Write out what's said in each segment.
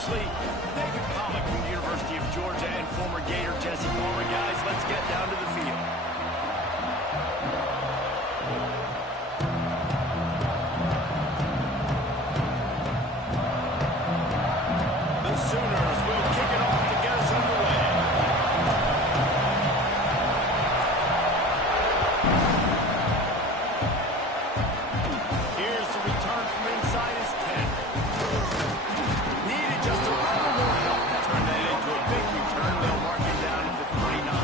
previously, David Pollock from the University of Georgia and former Gator Jesse Palmer. Guys, let's get down to the field. The Sooners will kick it off to get us underway. Here's the return from inside his 10. Needed just a little more help to turn that into a big return. They'll mark it down at the 29.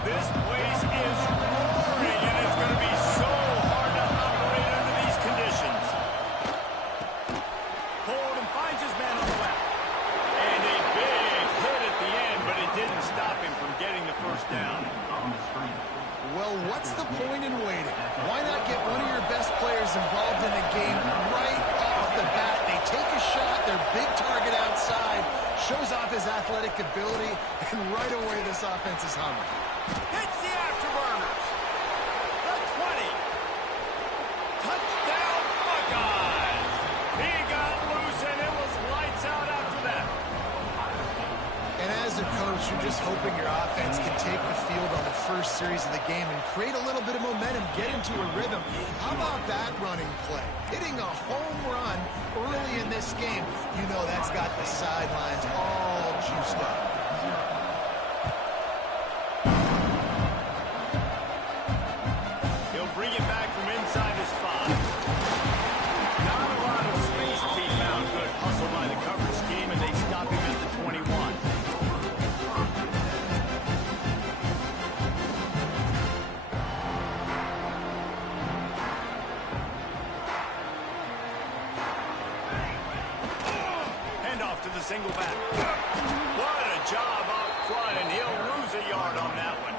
This place is roaring, and it's going to be so hard to operate under these conditions. Holden finds his man on the left. And a big hit at the end, but it didn't stop him from getting the first down. Well, what's the point in waiting? Why not get one of your best players involved in the game right off the bat? They take a shot, their big target outside, shows off his athletic ability, and right away this offense is humming. Hits the afterburners. The 20. Touchdown, Buckeyes. He got loose, and it was lights out after that. And as a coach, you're just hoping your offense can take the field on the first series of the game and create a little bit of momentum, get into a rhythm. How about that running play? Hitting a home run early in this game. You know that's got the sidelines all juiced up. He'll bring it back from inside his 5. Not a lot of space to be found. Good hustle by the coverage scheme, and they stop him at the 21. Hand off to the single back. What a job up front, and he'll lose a yard on that one.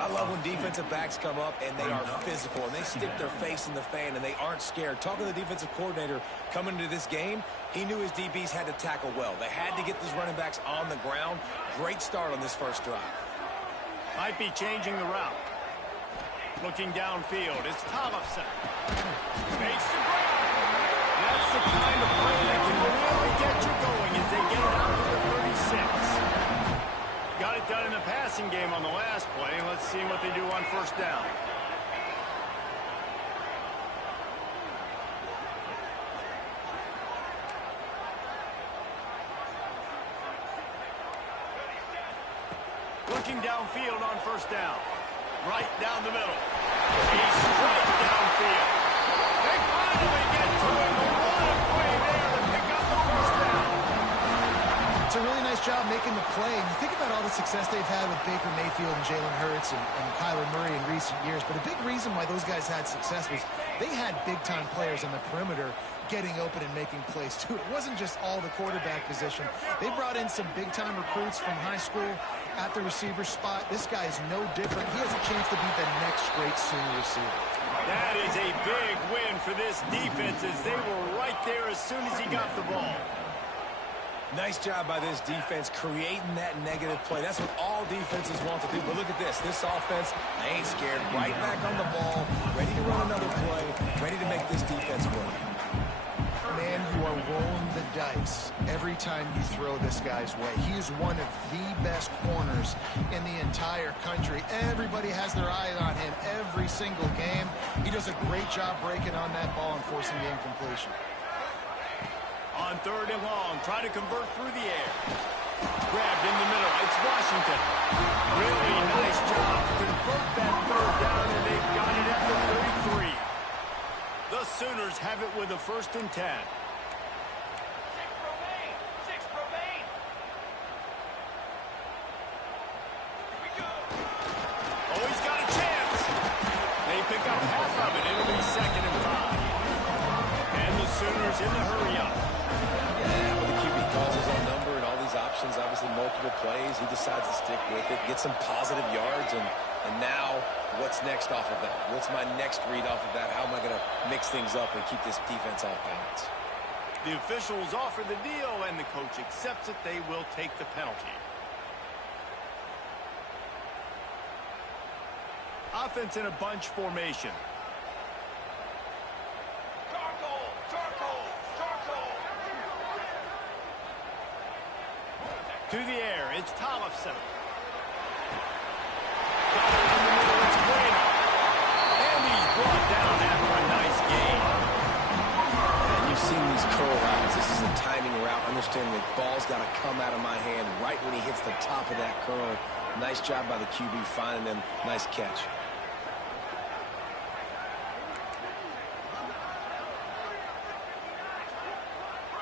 I love when defensive backs come up and they are physical and they stick their face in the fan and they aren't scared. Talking to the defensive coordinator coming into this game, he knew his DBs had to tackle well. They had to get these running backs on the ground. Great start on this first drive. Might be changing the route. Looking downfield, it's Tollefson. Makes the ground. That's the kind of play that can really get you going as they get it out to the 36. Got it done in the passing game on the last play. Let's see what they do on first down. Looking downfield on first down. Right down the middle. He's straight downfield. They finally get to him. What a play there to pick up the first down. It's a really nice job making the play. And you think about all the success they've had with Baker Mayfield and Jalen Hurts and Kyler Murray in recent years. But a big reason why those guys had success was they had big-time players on the perimeter getting open and making plays, too. It wasn't just all the quarterback position. They brought in some big-time recruits from high school at the receiver spot. This guy is no different. He has a chance to be the next great senior receiver. That is a big win for this defense as they were right there as soon as he got the ball. Nice job by this defense creating that negative play. That's what all defenses want to do. But look at this. This offense, they ain't scared. Right back on the ball, ready to run another play, ready to make this defense work. Man, you are rolling the dice every time you throw this guy's way. He is one of the best corners in the entire country. Everybody has their eye on him every single game. He does a great job breaking on that ball and forcing the incompletion. On third and long, try to convert through the air. Grabbed in the middle. It's Washington. Really nice job to convert that third down, and they've got it at the 33. The Sooners have it with a 1st and 10. Oh, he's got a chance. They pick up half of it. It'll be 2nd and 5. And the Sooners in the hurry up. Yeah, but the QB calls his own number and all these options, obviously multiple plays. He decides to stick with it, get some positive yards, and And now, what's next off of that? What's my next read off of that? How am I going to mix things up and keep this defense off balance? The officials offer the deal, and the coach accepts it. They will take the penalty. Offense in a bunch formation. To the air, it's Tollefson. Got it in the middle, it's Bueno. And he's brought down after a nice gain. And you've seen these curl routes. This is a timing route. Understanding the ball's got to come out of my hand right when he hits the top of that curl. Nice job by the QB finding him. Nice catch.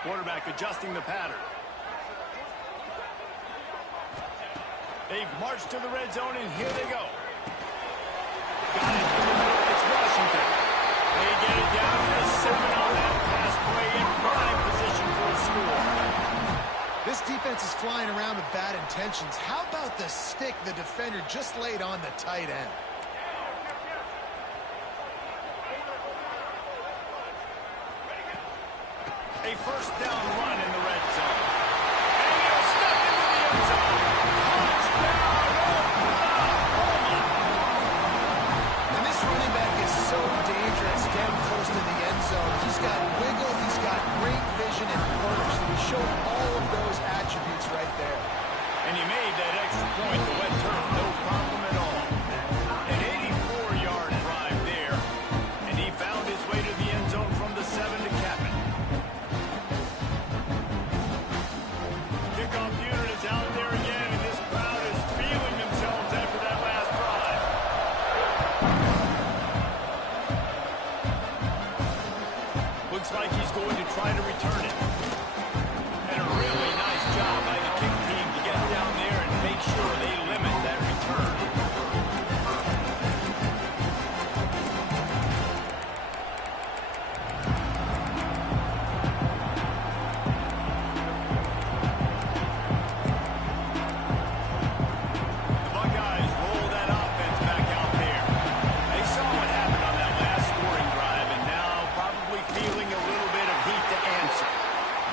Quarterback adjusting the pattern. They've marched to the red zone, and here they go. Got it in the middle. It's Washington. They get it down to the 7 on that pass play in prime position for a score. This defense is flying around with bad intentions. How about the stick the defender just laid on the tight end? A first down run in the red zone. And he'll step into the end zone. Touchdown, Oklahoma! And this running back is so dangerous down close to the end zone. He's got wiggle, he's got great vision and purge. He showed all of those attributes right there. And he made that extra point, the wet turf, no problem at all. An 84-yard drive there. And he found his way to the end zone from the 7 to cap it. Kickoff unit is out there again, and this crowd is feeling themselves after that last drive. Looks like he's going to try to return it. And a really nice job by the kick team to get down there and make sure they limit that return. The Buckeyes roll that offense back out there. They saw what happened on that last scoring drive, and now probably feeling a little bit of heat to answer.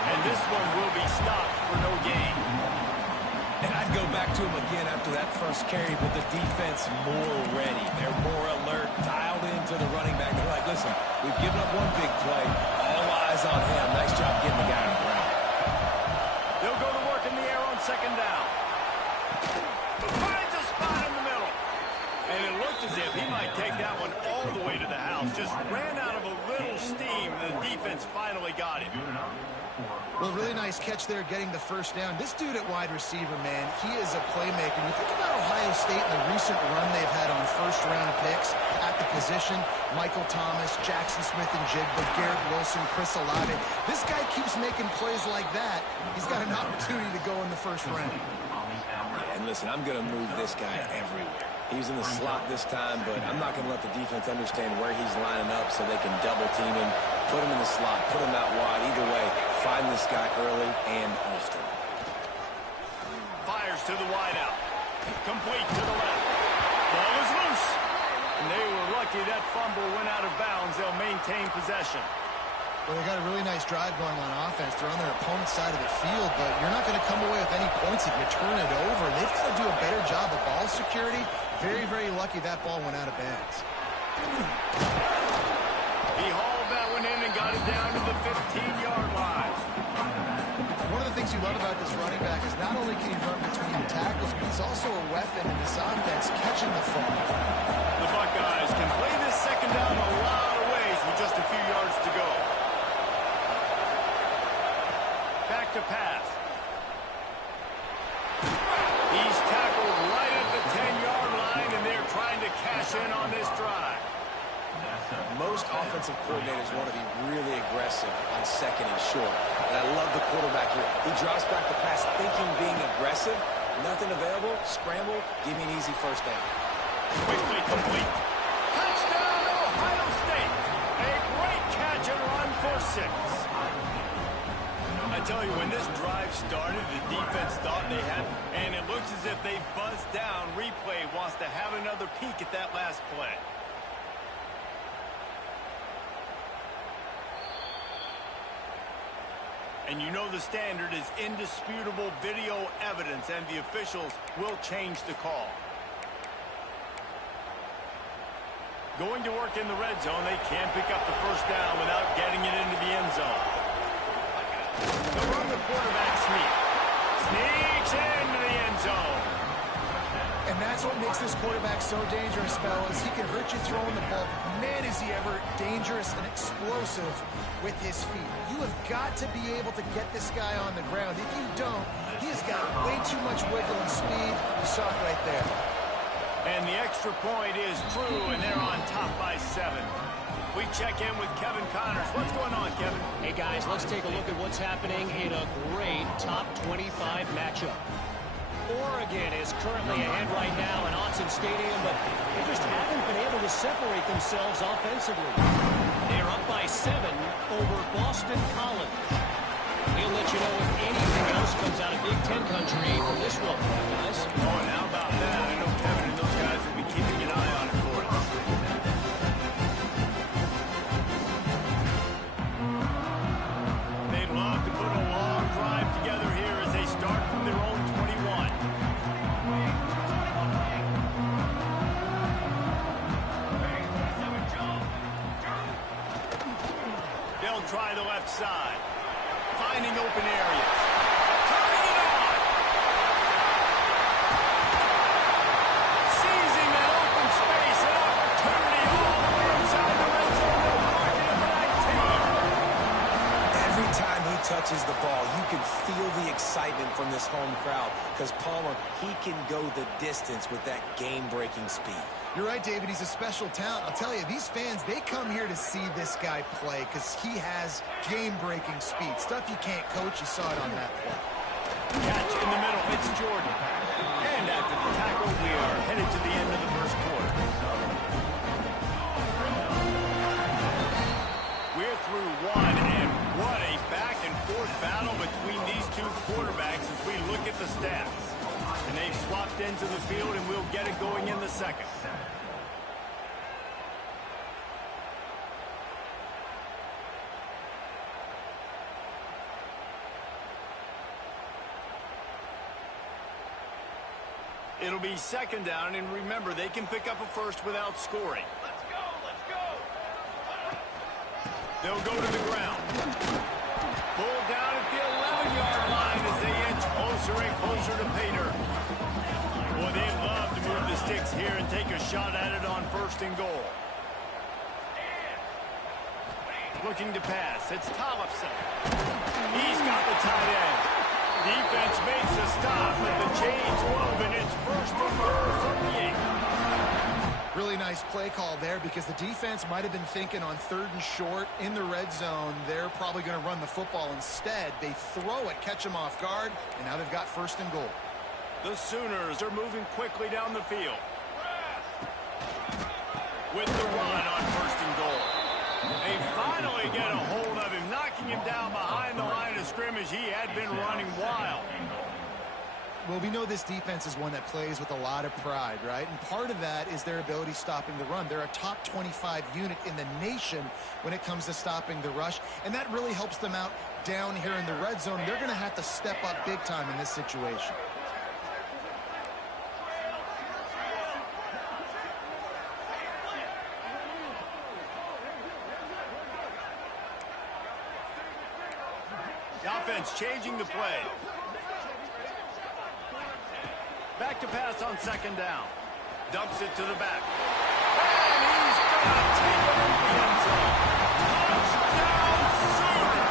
And this one will be stopped for no gain. And I'd go back to him again after that first carry, but the defense more ready. They're more alert, dialed into the running back. They're like, listen, we've given up one big play. All eyes on him. Nice job getting the guy on the ground. They'll go to work in the air on second down. Finds a spot in the middle. And it looked as if he might take that one all the way to the house. Just ran out of a little steam. The defense finally got him. Well, really nice catch there getting the first down. This dude at wide receiver, man, he is a playmaker. You think about Ohio State and the recent run they've had on first-round picks at the position. Michael Thomas, Jackson Smith-Njigba, Garrett Wilson, Chris Olave. This guy keeps making plays like that. He's got an opportunity to go in the first round. And listen, I'm going to move this guy everywhere. He's in the slot this time, but I'm not going to let the defense understand where he's lining up so they can double team him, put him in the slot, put him out wide. Either way, find this guy early and often. Fires to the wideout. Complete to the left. Ball is loose. And they were lucky that fumble went out of bounds. They'll maintain possession. Well, they got a really nice drive going on offense. They're on their opponent's side of the field, but you're not going to come away with any points if you turn it over. They've got to do a better job of ball security. Very, very lucky that ball went out of bounds. He hauled that one in and got it down to the 15-yard line. One of the things you love about this running back is not only can he run between the tackles, but he's also a weapon in this offense, catching the football. The Buckeyes can play this second down a lot of ways with just a few yards to go. Back to pass. He's tackled right at the 10-yard line, and they're trying to cash in on this drive. Most offensive coordinators want to be really aggressive on second and short. And I love the quarterback here. He drops back the pass thinking being aggressive. Nothing available. Scramble. Give me an easy first down. Quickly complete. Touchdown, Ohio State. A great catch and run for 6. A tell you, when this drive started, the defense thought they had, and it looks as if they buzzed down. Replay wants to have another peek at that last play. And you know the standard is indisputable video evidence, and the officials will change the call. Going to work in the red zone, they can't pick up the first down without getting it into the end zone. They'll run the quarterback sneak. Sneaks into the end zone. And that's what makes this quarterback so dangerous, fellas. He can hurt you throwing the ball. Man, is he ever dangerous and explosive with his feet. You have got to be able to get this guy on the ground. If you don't, he has got way too much wiggle and speed. You saw it right there. And the extra point is true, and they're on top by 7. We check in with Kevin Connors. What's going on, Kevin? Hey, guys, let's take a look at what's happening in a great top 25 matchup. Oregon is currently ahead right now in Autzen Stadium, but they just haven't been able to separate themselves offensively. They're up by 7 over Boston College. We'll let you know if anything else comes out of Big Ten country from this one, guys. Oh, and how about that? I know Kevin and those guys will be keeping an eye on it for us. They'd love to put a long drive together here as they start from their own 21. They'll try the left side. Finding open areas. Turning it on. Seizing an open space, an opportunity all the way inside the red zone. They'll mark it at 19. Every time he touches the ball, you can feel the excitement from this home crowd because Palmer, he can go the distance with that game-breaking speed. You're right, David. He's a special talent. I'll tell you, these fans, they come here to see this guy play because he has game-breaking speed. Stuff you can't coach. You saw it on that play. Catch in the middle. It's Jordan. And after the tackle, we are headed to the end of the first quarter. We're through one, and what a back-and-forth battle between these two quarterbacks as we look at the stats. And they've swapped into the field, and we'll get it going in the second. It'll be second down, and remember, they can pick up a first without scoring. Let's go, let's go. They'll go to the ground. Pull down at the 11-yard line as they inch closer and closer to Pater. Boy, they'd love to move the sticks here and take a shot at it on first and goal. Looking to pass. It's Tollefson. He's got the tight end. Defense makes a stop, but the chain's woven. It's first and goal from the 8. Really nice play call there because the defense might have been thinking on 3rd and short in the red zone. They're probably going to run the football instead. They throw it, catch them off guard, and now they've got first and goal. The Sooners are moving quickly down the field. With the run on first and goal. They finally get a hold of him, knocking him down behind the line of scrimmage. He had been running wild. Well, we know this defense is one that plays with a lot of pride, right? And part of that is their ability stopping the run. They're a top 25 unit in the nation when it comes to stopping the rush, and that really helps them out down here in the red zone. They're going to have to step up big time in this situation. The offense changing the play. Back to pass on second down. Dumps it to the back. And he's going to take it into the end zone. Touchdown, Sooner!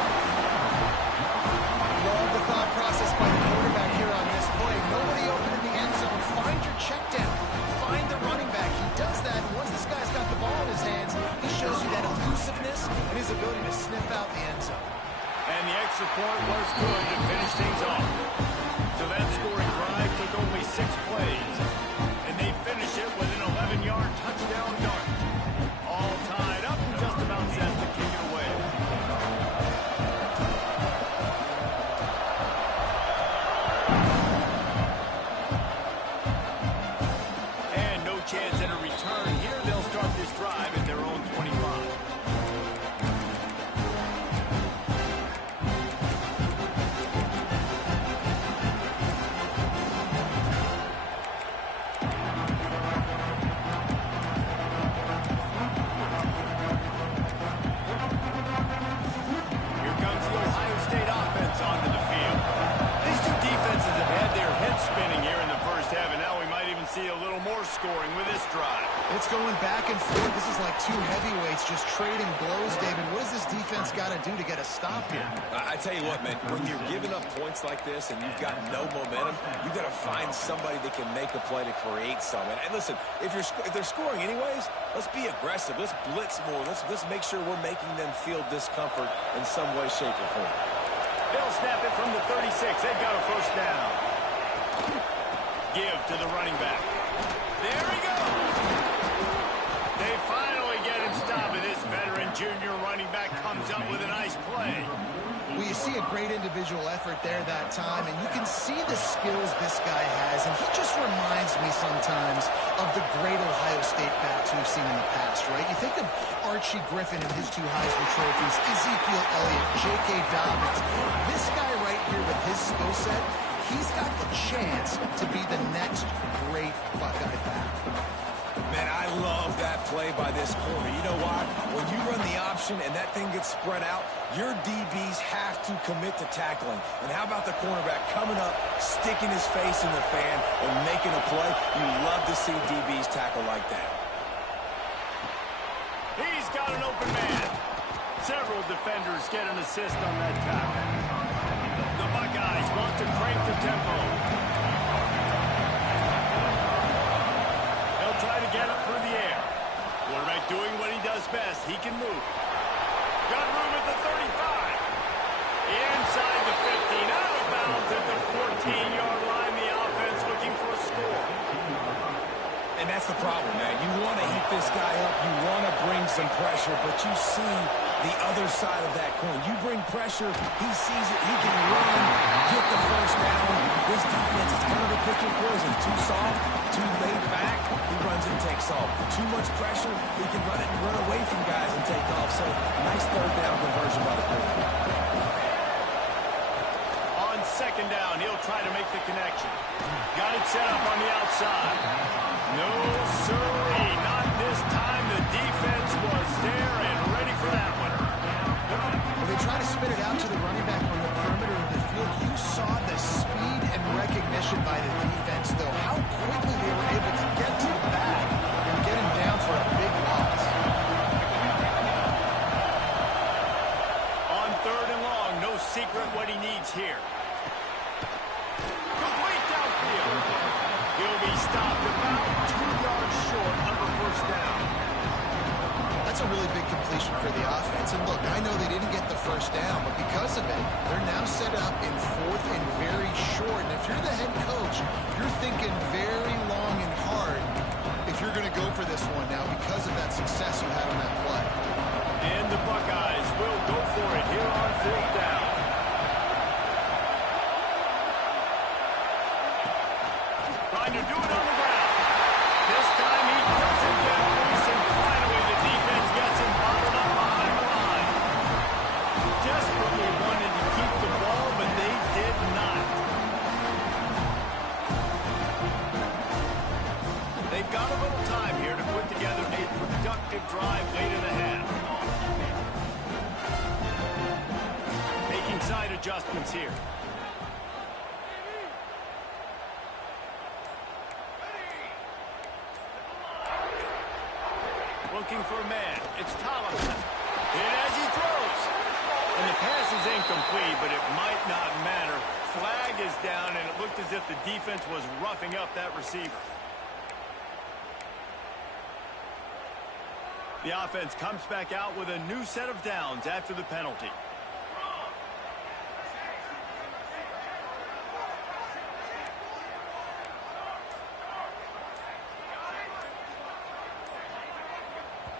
Love the thought process by the quarterback here on this play. Nobody open in the end zone. Find your check down. Find the running back. He does that. Once this guy's got the ball in his hands, he shows you that elusiveness and his ability to sniff out the end zone. And the extra point was good to finish things off. So that scoring drive took only 6 plays. And they finish it with an 11-yard touchdown dart. All tied up and just about set to kick it away. drive at their own 25. See a little more scoring with this drive. It's going back and forth. This is like two heavyweights just trading blows, David. What does this defense got to do to get a stop here? I tell you what, man, when you're giving up points like this and you've got no momentum, you got to find somebody that can make a play to create something. And listen, if they're scoring anyways, let's be aggressive. Let's blitz more. Let's make sure we're making them feel discomfort in some way, shape, or form. They'll snap it from the 36. They've got a first down. Give to the running back. There he goes. They finally get him stopped, and this veteran junior running back comes up with a nice play. Well, you see a great individual effort there that time, and you can see the skills this guy has, and he just reminds me sometimes of the great Ohio State backs we've seen in the past, right? You think of Archie Griffin and his 2 Heisman trophies, Ezekiel Elliott, J.K. Dobbins. This guy right here with his skill set, he's got the chance to be the next great Buckeye back. Man, I love that play by this corner. You know why? When you run the option and that thing gets spread out, your DBs have to commit to tackling. And how about the cornerback coming up, sticking his face in the fan, and making a play? You love to see DBs tackle like that. He's got an open man. Several defenders get an assist on that tackle. The Buckeyes want to crank the tempo. They'll try to get up through the air. Quarterback doing what he does best. He can move. Got room at the 35. Inside the 15. Out of bounds at the 14-yard line. The offense looking for a score. And that's the problem, man. You want to heat this guy up. You want to bring some pressure, but you see the other side of that coin. You bring pressure, he sees it, he can run, get the first down. This defense is kind of a pick your poison. Too soft, too laid back, he runs and takes off. Too much pressure, he can run it and run away from guys and take off. So, nice third down conversion by the quarterback. On second down, he'll try to make the connection. Got it set up on the outside. No, sirree, not this time. The defense was there and ready for that one. Well, they try to spit it out to the running back on the perimeter of the field. You saw the speed and recognition by the defense, though. How quickly they were able to get to the bag and get him down for a big loss. On third and long, no secret what he needs here. Complete downfield. He'll be stopped about 2 yards short of a first down. That's a really big completion for the offense. And look, I know they didn't get the first down, but because of it, they're now set up in fourth and very short. And if you're the head coach, you're thinking very long and hard if you're going to go for this one now because of that success you had on that play. And the Buckeyes will go for it here on fourth down. Trying to do it on the ground. This time he doesn't get loose, and finally the defense gets him bottled up behind the line. Desperately wanted to keep the ball, but they did not. They've got a little time here to put together a productive drive late in the half. Making side adjustments here. Looking for a man. It's Thomas. And as he throws. And the pass is incomplete, but it might not matter. Flag is down, and it looked as if the defense was roughing up that receiver. The offense comes back out with a new set of downs after the penalty.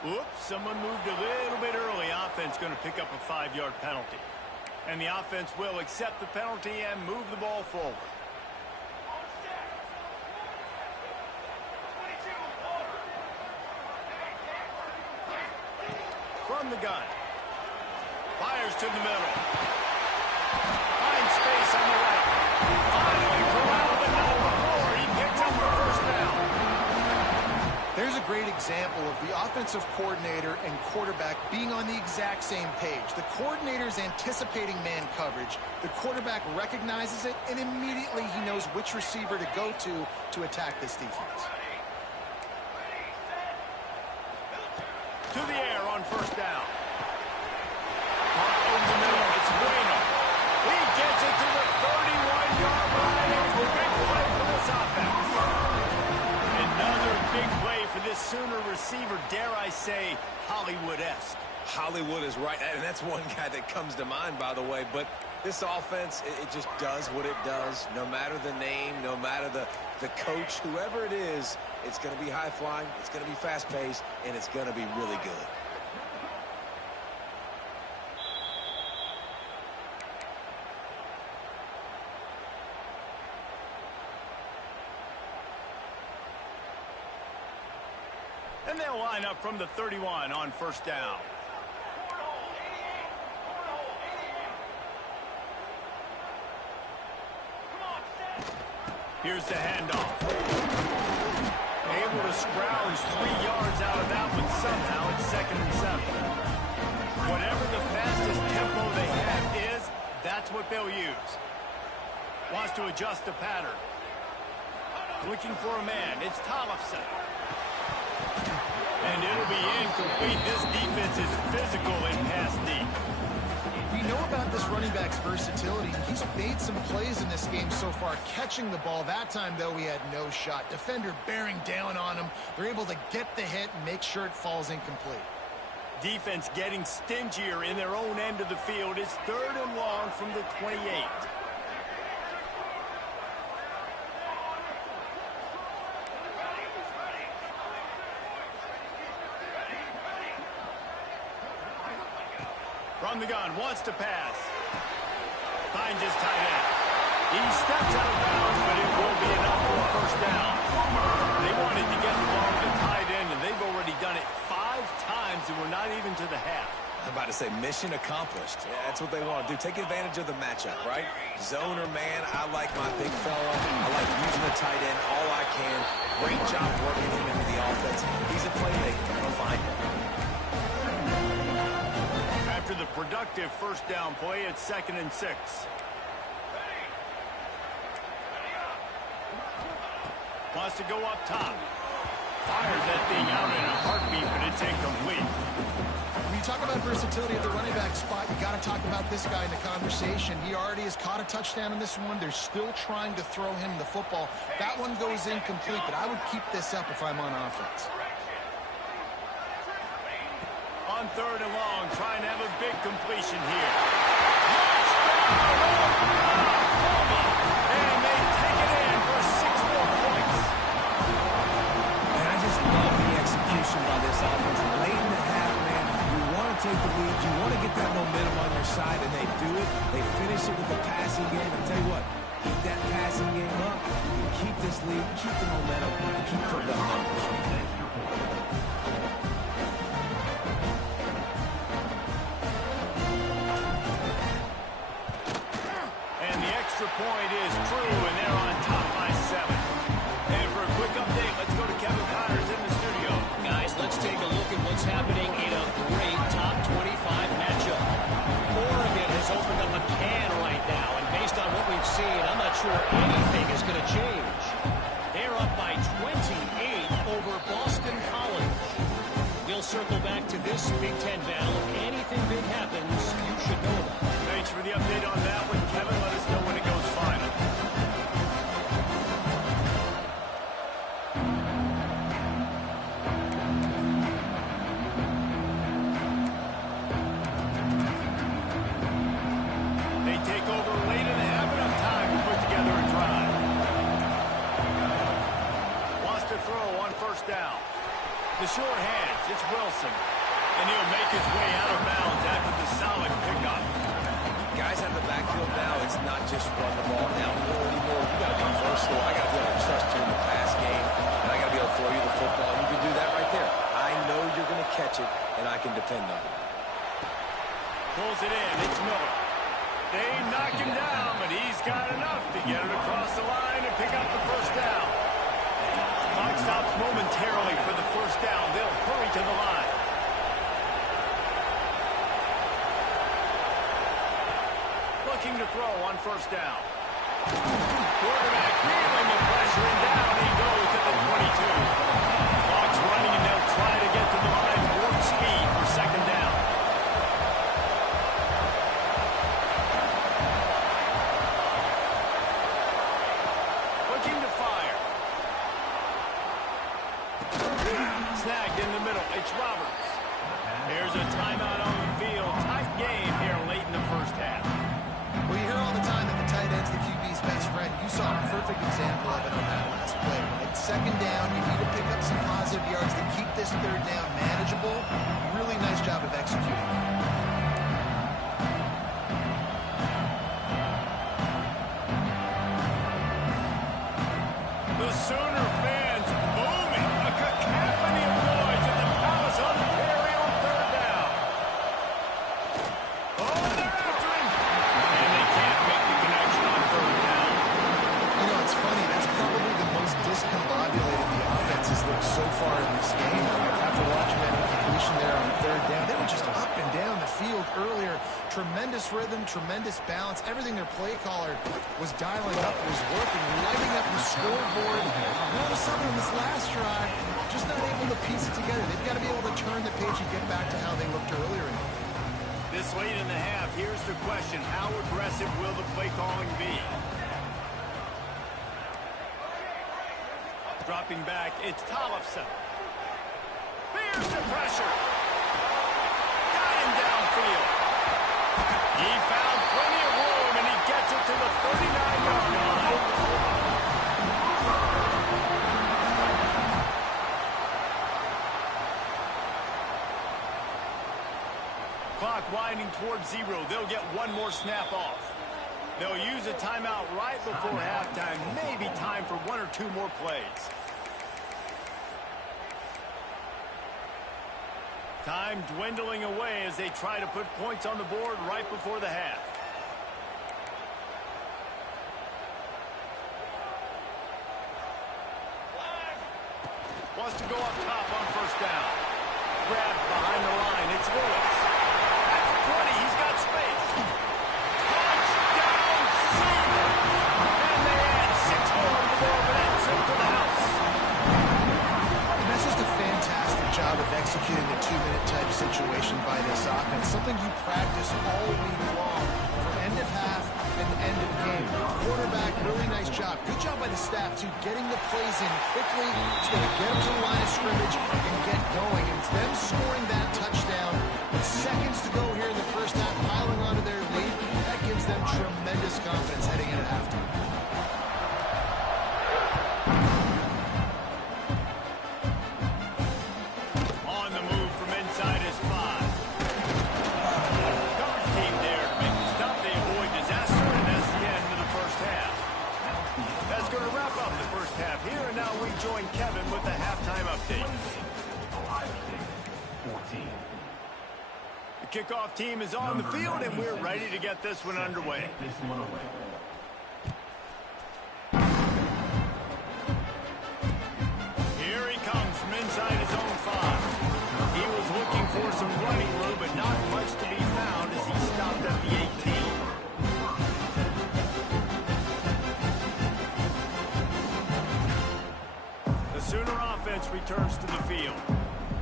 Oops, someone moved a little bit early. Offense going to pick up a 5-yard penalty. And the offense will accept the penalty and move the ball forward. from the gun. Fires to the middle. Finds space on the right. Finally corralled, but not before. He picks up the first down. There's a great example of the offensive coordinator and quarterback being on the exact same page. The coordinator's anticipating man coverage. The quarterback recognizes it, and immediately he knows which receiver to go to attack this defense. To the air on first down. Caught over the middle. It's Bueno. He gets it to the 31-yard line. It's a big play for this offense. Another big play for this Sooner receiver, dare I say, Hollywood-esque. Hollywood is right, and that's one guy that comes to mind, by the way. But this offense, it just does what it does. No matter the name, no matter the coach, whoever it is, it's going to be high-flying, it's going to be fast-paced, and it's going to be really good. And they'll line up from the 31 on first down. Here's the handoff. Able to scrounge 3 yards out of that one somehow. It's 2nd and 7. Whatever the fastest tempo they have is, that's what they'll use. Wants to adjust the pattern. Looking for a man. It's Tollefson. And it'll be incomplete. This defense is physical in pass deep. We know about this running back's versatility. He's made some plays in this game so far, catching the ball. That time, though, he had no shot. Defender bearing down on him. They're able to get the hit and make sure it falls incomplete. Defense getting stingier in their own end of the field. It's 3rd and long from the 28. From the gun, wants to pass. Finds his tight end. He steps out of bounds, but it will be enough for a first down. They wanted to get the ball to the tight end, and they've already done it 5 times, and we're not even to the half. I'm about to say mission accomplished. Yeah, that's what they want to do. Take advantage of the matchup, right? Zone or man, I like my big fella. I like using the tight end all I can. Great job working him into the offense. He's a playmaker. Find him. After the productive first down play, it's 2nd and 6. Wants to go up top. Fires that thing out in a heartbeat, but it's incomplete. When you talk about versatility at the running back spot, you got to talk about this guy in the conversation. He already has caught a touchdown in this one. They're still trying to throw him the football. That one goes incomplete, but I would keep this up if I'm on offense. On 3rd and long, trying to have a big completion here. And they take it in for 6 more points. And I just love the execution by this offense. Late in the half, man, you want to take the lead. You want to get that momentum on your side, and they do it. They finish it with the passing game. I tell you what, keep that passing game up. You keep this lead, keep the momentum, and keep putting up numbers. Point is true, and they're on top by 7. And for a quick update, let's go to Kevin Connors in the studio. Guys, let's take a look at what's happening in a great top 25 matchup. Oregon has opened up a can right now, and based on what we've seen, I'm not sure anything is going to change. They're up by 28 over Boston College. We'll circle back to this Big Ten battle. If anything big happens, you should know about it. Thanks for the update on that one, Kevin. Let us know when it goes final. They take over late and have enough time to put together a drive. Wants to throw on first down. The short hands, it's Wilson. And he'll make his way out of bounds after the solid pickup. Guys out of the backfield now, it's not just run the ball downhill anymore. You got to be versatile. I got to be able to trust you in the pass game, and I got to be able to throw you the football. You can do that right there. I know you're going to catch it, and I can depend on it. Pulls it in. It's Miller. They knock him down, but he's got enough to get it across the line and pick up the first down. Clock stops momentarily for the first down. They'll hurry to the line. Looking to throw on first down. Quarterback feeling the pressure, and down he goes at the 22. Clock's running, and they'll try to get to the line warp speed for second down. Looking to fire. Snagged in the middle. It's Roberts. Here's a timeout on the field. Tight game here late in the first half. Well, you hear all the time that the tight end's the QB's best friend. You saw a perfect example of it on that last play. Right? Second down, you need to pick up some positive yards to keep this third down manageable. Really nice job of executing. The Sooner fans booming. A cacophony of noise at the Palace on the Perry on third down. Oh, they're after him. And they can't make the connection on third down. You know, it's funny. That's probably the most discombobulated the offense has looked so far in this game. After watching that incompletion there on third down, they were just up and down the field earlier. Tremendous rhythm, tremendous balance. Everything their play caller was dialing up was working, lighting up the scoreboard. And all of a sudden, in this last drive, just not able to piece it together. They've got to be able to turn the page and get back to how they looked earlier in the game. This late in the half, here's the question. How aggressive will the play calling be? Dropping back, it's Tollefson. Bears the pressure. Got him downfield. He found plenty of room, and he gets it to the 39-yard line. Clock winding towards zero. They'll get one more snap off. They'll use a timeout right before halftime. Maybe time for one or two more plays. Time dwindling away as they try to put points on the board right before the half. Wants to go up top on first down. Grabbed behind the line. It's Willis. At the 20, he's got space. Touchdown, Sooner! And they add 6 more to the board, but that trip to the house. And that's just a fantastic job of executing the two-minute type situation by this offense. Something you practice all week long from end of half and end of game. Quarterback, really nice job. Good job by the staff, too, getting the plays in quickly so they get them to the line of scrimmage and get going. And it's them scoring that touchdown with seconds to go here in the first half, piling onto their lead. That gives them tremendous confidence heading into halftime. On the move from inside his 5. Coverage team there to make the stop. They avoid disaster, and that's the end of the first half. That's going to wrap up the first half here, and now we join Kevin with the halftime update. The kickoff team is on the field, and we're ready to get this one underway. Here he comes from inside his own 5. He was looking for some running room, but not much to be found as he stopped at the 18. The Sooner offense returns to the field.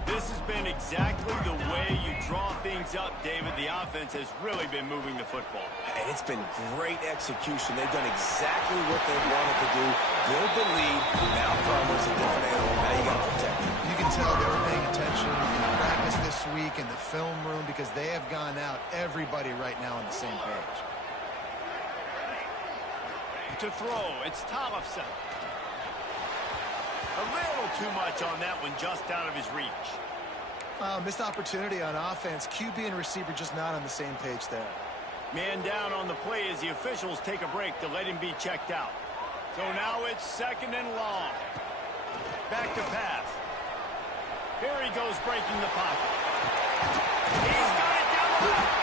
This has been exactly the way you draw things up, David. The offense has really been moving the football. And it's been great execution. They've done exactly what they wanted to do. Build the lead. Now Carmen's a different animal. Now you got to protect him. You can tell they were paying attention in practice this week in the film room because they have gone out, everybody right now on the same page. To throw, it's Tollefson. A little too much on that one, just out of his reach. Missed opportunity on offense. QB and receiver just not on the same page there. Man down on the play as the officials take a break to let him be checked out. So now it's second and long. Back to pass. Here he goes breaking the pocket. He's got it down the line.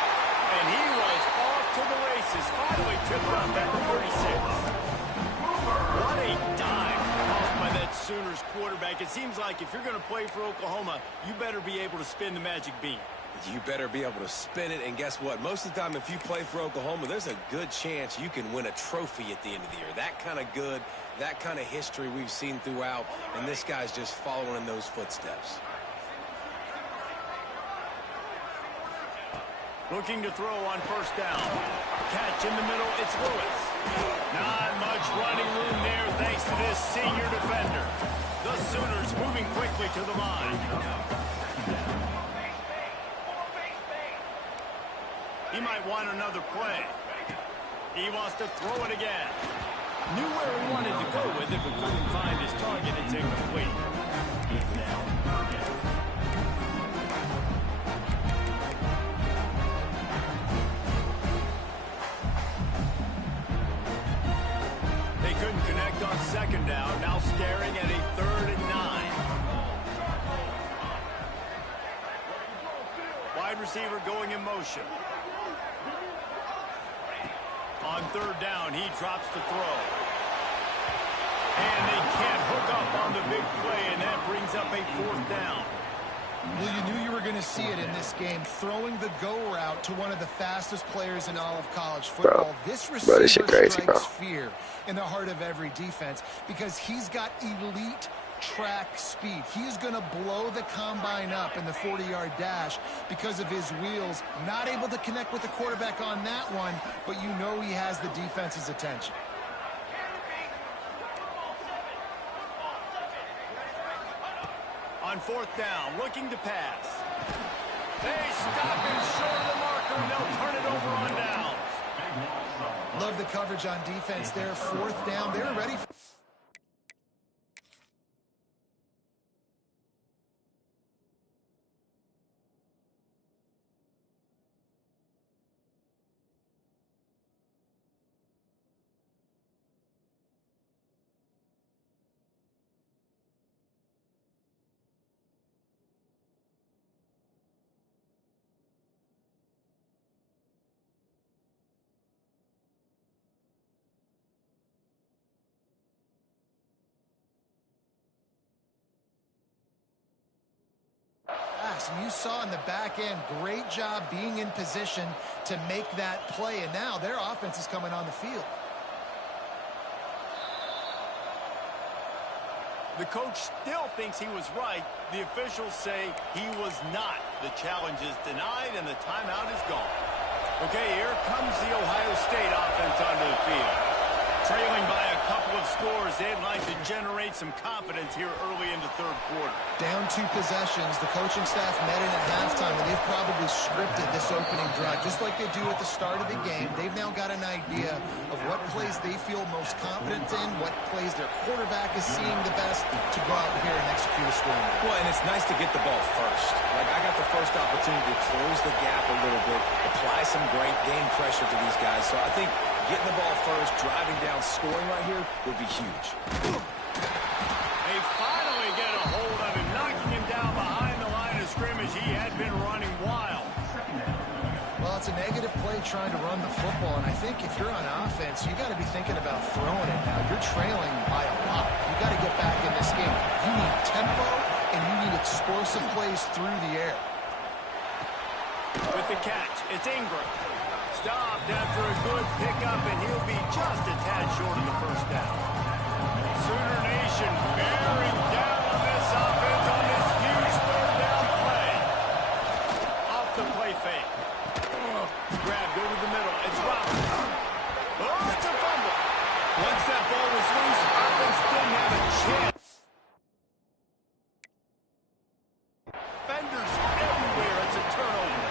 tripped up at the 36. What a dive caused by that Sooners quarterback. It seems like if you're going to play for Oklahoma, you better be able to spin the magic bean. You better be able to spin it, and guess what? Most of the time, if you play for Oklahoma, there's a good chance you can win a trophy at the end of the year. That kind of good, that kind of history we've seen throughout, and this guy's just following in those footsteps. Looking to throw on first down. Catch in the middle, it's Lewis. Not much running room there thanks to this senior defender. The Sooners moving quickly to the line. He might want another play. He wants to throw it again. Knew where he wanted to go with it, but couldn't find his target. It's incomplete. They couldn't connect on second down. Now staring at a 3rd and 9. Wide receiver going in motion. On 3rd down, he drops to throw. And they can't hook up on the big play, and that brings up a 4th down. Well, you knew you were going to see it in this game. Throwing the go route to one of the fastest players in all of college football. This receiver strikes fear in the heart of every defense because he's got elite track speed. He is going to blow the combine up in the 40-yard dash because of his wheels. Not able to connect with the quarterback on that one, but you know he has the defense's attention. On 4th down, looking to pass. They stop him short of the marker, and they'll turn it over on downs. Love the coverage on defense there. 4th down. They're ready for... And you saw in the back end, great job being in position to make that play. And now their offense is coming on the field. The coach still thinks he was right. The officials say he was not. The challenge is denied, and the timeout is gone. Okay, here comes the Ohio State offense onto the field. Trailing by a couple of scores, they'd like to generate some confidence here early in the 3rd quarter. Down 2 possessions. The coaching staff met in at halftime, and they've probably scripted this opening drive, just like they do at the start of the game. They've now got an idea of what plays they feel most confident in, what plays their quarterback is seeing the best to go out here and execute a scoring. Well, and it's nice to get the ball first. Like, I got the first opportunity to close the gap a little bit, apply some great game pressure to these guys. So I think getting the ball first, driving down, scoring right here would be huge. They finally get a hold of him, knocking him down behind the line of scrimmage. He had been running wild. Well, it's a negative play trying to run the football, and I think if you're on offense, you got to be thinking about throwing it now. You're trailing by a lot. You got to get back in this game. You need tempo, and you need explosive plays through the air. With the catch, it's Ingram. Stopped after a good pickup, and he'll be just a tad short of the 1st down. Sooner Nation bearing down on this offense on this huge 3rd down play. Off the play fake. Grabbed over the middle. It's Robinson. Oh, it's a fumble. Once that ball was loose, offense didn't have a chance. Defenders everywhere. It's a turnover.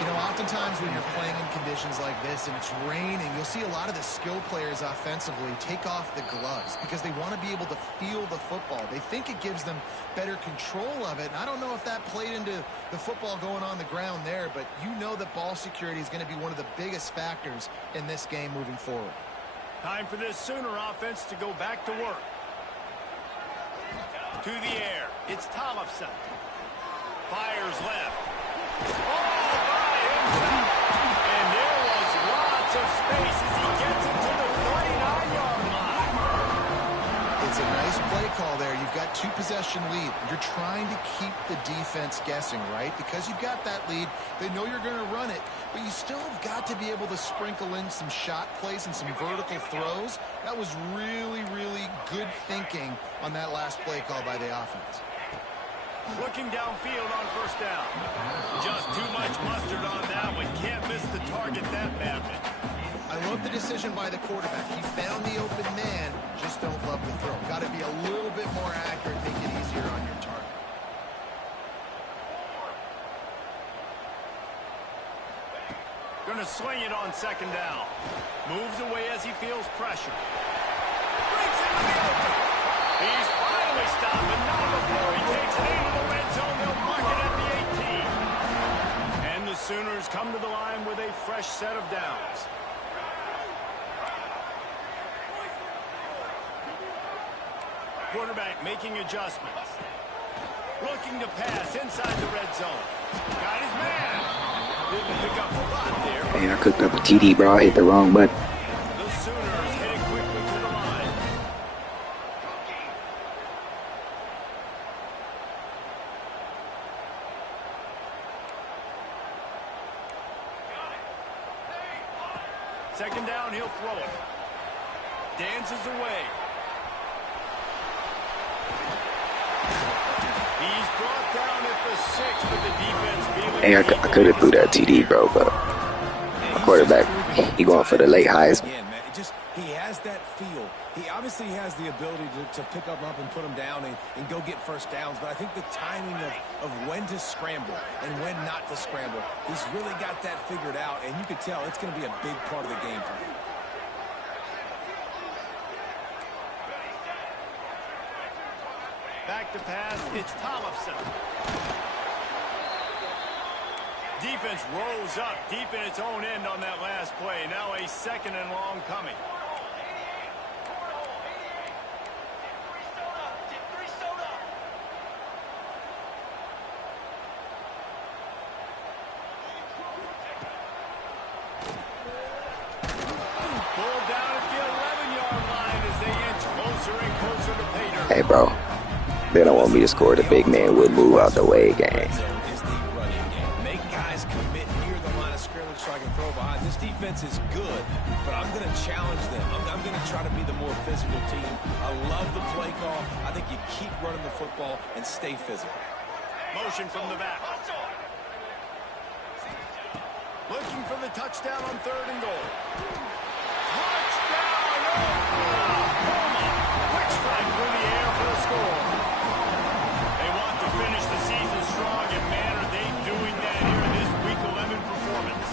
You know, oftentimes when you're playing in conditions like this and it's raining, you'll see a lot of the skill players offensively take off the gloves because they want to be able to feel the football. They think it gives them better control of it. And I don't know if that played into the football going on the ground there, but you know that ball security is going to be one of the biggest factors in this game moving forward. Time for this Sooner offense to go back to work. To the air. It's Tollefson. Fires left. Oh, by himself. And there was lots of space as he a nice play call there. You've got 2-possession lead. You're trying to keep the defense guessing, right? Because you've got that lead, they know you're going to run it, but you still have got to be able to sprinkle in some shot plays and some vertical throws. That was really, really good thinking on that last play call by the offense. Looking downfield on first down. Just too much mustard on that one. Can't miss the target that badly. I love the decision by the quarterback. He found the open man, just don't love the throw. Got to be a little bit more accurate, make it easier on your target. Going to swing it on second down. Moves away as he feels pressure. Brings it to the open. He's finally stopped, but not before he takes it into the red zone. They'll mark it at the 18. And the Sooners come to the line with a fresh set of downs. Quarterback making adjustments. Looking to pass inside the red zone. Got his man. Didn't pick up a lot there. Hey, I cooked up a TD, bro. I hit the wrong button. The Sooners heading quickly to the line. Second down, he'll throw it. Dances away. He's brought down at the 6, but the defense feeling. Hey, I could have threw that TD, bro, but my quarterback, he going for the late highs. Again, man, he has that feel. He obviously has the ability to pick up and put him down and go get first downs, but I think the timing of when to scramble and when not to scramble, he's really got that figured out, and you can tell it's going to be a big part of the game plan. Back to pass, it's Tollefson. Defense rose up deep in its own end on that last play. Now a second and long coming. Pulled down at the 11-yard line as they inch closer and closer to pay dirt. Hey, bro, they don't want me to score. The big man would move out the way, gang. Is the running game. Make guys commit near the line of scrimmage so I can throw behind. This defense is good, but I'm going to challenge them. I'm going to try to be the more physical team. I love the play call. I think you keep running the football and stay physical. Motion from the back. Looking for the touchdown on 3rd and goal. Touchdown! Oklahoma! Quick strike through the air for the score. They want to finish the season strong, and man, are they doing that here in this Week 11 performance.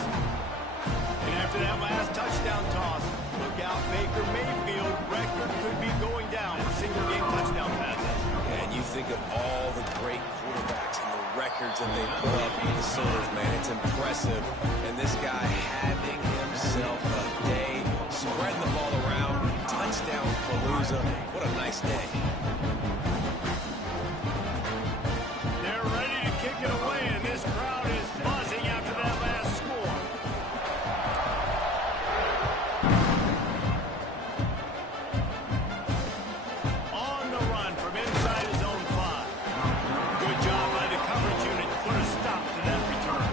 And after that last touchdown toss, look out, Baker Mayfield record could be going down for single-game touchdown passes. And you think of all the great quarterbacks and the records that they put up with the Sooners, man. It's impressive. And this guy having himself a day, spreading the ball around, touchdown Palooza. What a nice day. They're ready to kick it away, and this crowd is buzzing after that last score. On the run from inside his own 5. Good job by the coverage unit to put a stop to that return.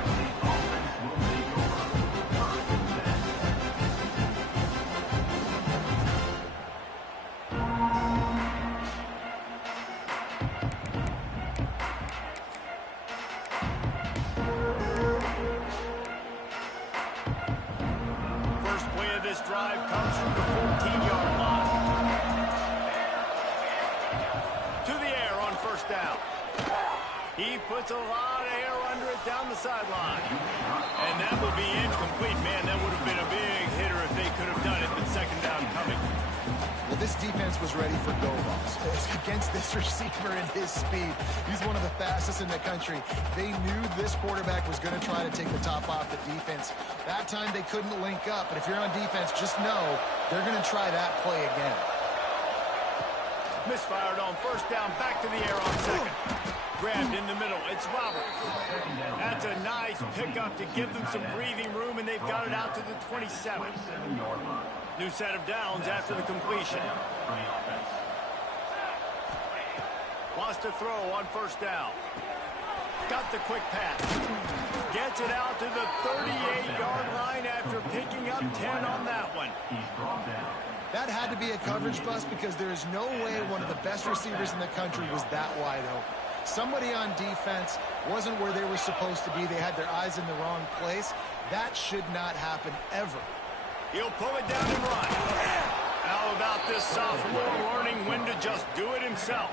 First play of this drive comes from the 14-yard line. To the air on first down. He puts a lot of air under it down the sideline. And that will be incomplete. Man, that would have been a big hitter if they could have done it, but second down coming. Well, this defense was ready for go balls. Against this receiver and his speed, he's one of the fastest in the country. They knew this quarterback was going to try to take the top off the defense. That time they couldn't link up, but if you're on defense, just know they're going to try that play again. Misfired on first down, back to the air on second. Grabbed in the middle, it's Roberts. That's a nice pickup to give them some breathing room, and they've got it out to the 27. New set of downs after the completion. lost a throw on first down. Got the quick pass. Gets it out to the 38-yard line after picking up 10 on that one. That had to be a coverage bust because there is no way one of the best receivers in the country was that wide open. Somebody on defense wasn't where they were supposed to be. They had their eyes in the wrong place. That should not happen ever. He'll pull it down and run. How about this sophomore learning when to just do it himself?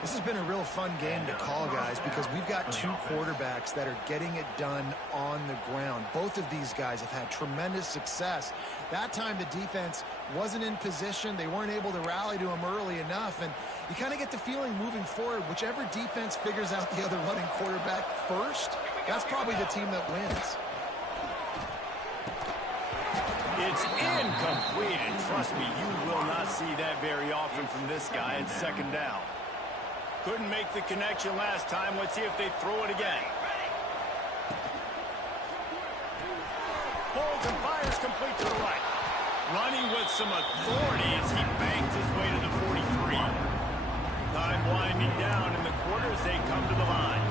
This has been a real fun game to call, guys, because we've got two quarterbacks that are getting it done on the ground. Both of these guys have had tremendous success. That time the defense wasn't in position. They weren't able to rally to him early enough, and you kind of get the feeling moving forward, whichever defense figures out the other running quarterback first, that's probably the team that wins. It's incomplete, and trust me, you will not see that very often from this guy at second down. Couldn't make the connection last time. Let's see if they throw it again. Pulls and fires complete to the right. Running with some authority as he bangs his way to the 43. Time winding down in the quarter as they come to the line.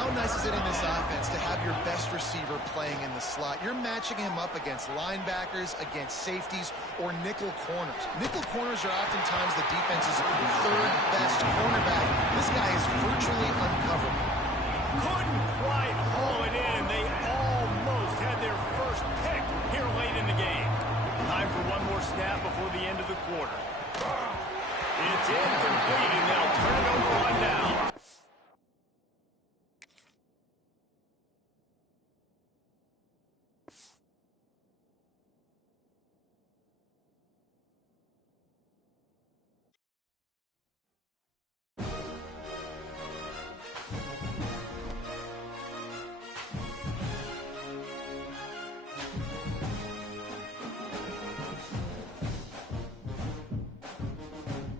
How nice is it in this offense to have your best receiver playing in the slot? You're matching him up against linebackers, against safeties, or nickel corners. Nickel corners are oftentimes the defense's third best cornerback. This guy is virtually uncoverable. Couldn't quite haul it in. They almost had their first pick here late in the game. Time for one more snap before the end of the quarter. It's incomplete, and they'll turn it over on down.